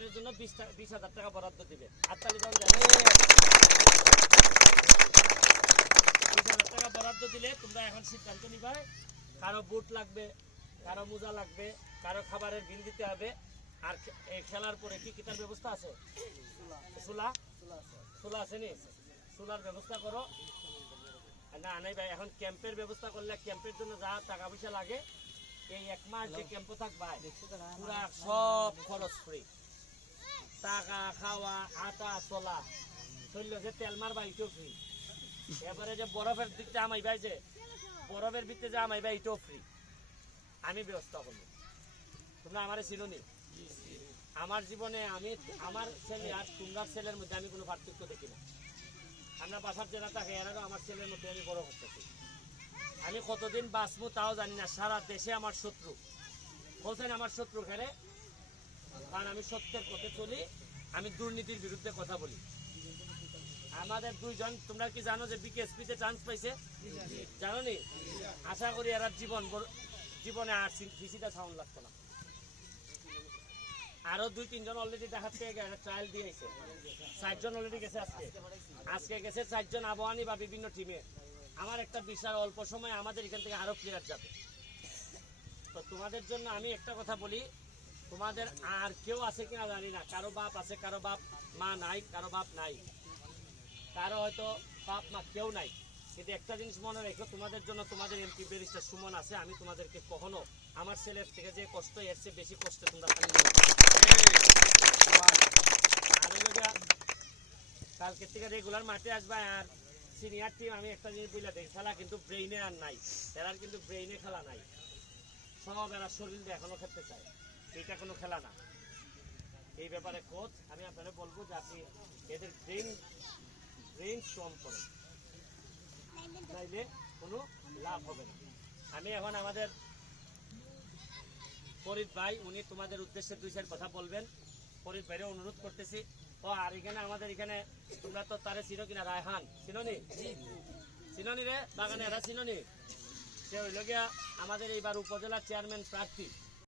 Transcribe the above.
ক্যাম্পের জন্য 20,000 টাকা বরাদ্দ দিবে। হাততালি দাও। 20,000 টাকা বরাদ্দ দিলে তোমরা এখন সিদ্ধান্ত নিবা, কারো বুট লাগবে, কারো মোজা লাগবে, কারো খাবারের বিল দিতে হবে। আর এই খেলার পরে কি কিটার ব্যবস্থা আছে? চুলা আছে নি? চুলার ব্যবস্থা করো। না নাই ভাই, এখন ক্যাম্পের ব্যবস্থা করলে ক্যাম্পের জন্য যা টাকা পয়সা লাগে এই 1 মাস যে ক্যাম্পে থাকবা পুরা সব খরচ ফ্রি। টাকা খাওয়া, আটা চলা, চললো যে তেল মারবা এটাও ফ্রি। এবারে যে বরফের দিকটা আমাইবাই, যে বরফের ভিতরে যে আমাইবা এটাও ফ্রি। আমি ব্যবস্থা করবো। তোমরা আমারে চিনোনি? আমার জীবনে আমি আমার ছেলে আর তোমরা ছেলের মধ্যে আমি কোনো পার্থক্য দেখি না। আমরা বাসার যারা থাকে এরাও আমার ছেলের মধ্যে আমি বড় করতেছি। আমি কতদিন বাঁচবো তাও জানি না। সারা দেশে আমার শত্রু বলছেন, আমার শত্রু খেলে, কারণ আমি সত্যের পথে চলি, আমি দুর্নীতির বিরুদ্ধে কথা বলি। আমাদের 2 জন, তোমরা কি জানো যে বিকেএসপিতে চান্স পাইছে? জানো নি? আশা করি এরা জীবনে আর ফিসিটা সাউন্ড লাগতো না। আরো 2-3 জন অলরেডি দেখার থেকে ট্রায়াল দিয়েছে। 4 জন অলরেডি গেছে। আজকে গেছে 4 জন আবহানী বা বিভিন্ন টিমে। আমার একটা বিশাল অল্প সময় আমাদের এখান থেকে আরো প্লেয়ার যাবে। তো তোমাদের জন্য আমি একটা কথা বলি, তোমাদের আর কেউ আছে কিনা জানি না, কারো বাপ আছে, কারো বাপ মা নাই, কারো বাপ নাই, কারো হয়তো বাপ মা কেউ নাই। কিন্তু একটা জিনিস মনে রেখো, তোমাদের জন্য তোমাদের এমপি ব্যারিস্টার সুমন আছে। আমি তোমাদেরকে কখনো আমার ছেলের থেকে যে কষ্ট, এর চেয়ে বেশি কষ্ট তোমরা কালকে থেকে রেগুলার মাঠে আসবা। আর সিনিয়র টিম আমি একটা জিনিস বুঝলা দেখি, খেলা কিন্তু ব্রেইনে আর নাই। এরার কিন্তু ব্রেইনে খেলা নাই, সব এরা শরীর দিয়ে এখনো খেলতে চায়। এইটা কোনো খেলা না। এই ব্যাপারে কোচ আমি আপনাদের বলবো যে আপনি এদের ব্রেইন স্ট্রং করেন, তাইলে কোনো লাভ হবে না। আমি এখন আমাদের ফরিদ ভাই, উনি তোমাদের উদ্দেশ্যে 2-4 কথা বলবেন। ফরিদ ভাইরে অনুরোধ করতেছি। ও আর এখানে আমাদের এখানে তোমরা তো তারে চিনো কিনা? রায়হান চিনোনি? চিনোনি রে? বাগানে এরা চিনোনি? সে হইল গিয়া আমাদের এইবার উপজেলার চেয়ারম্যান প্রার্থী।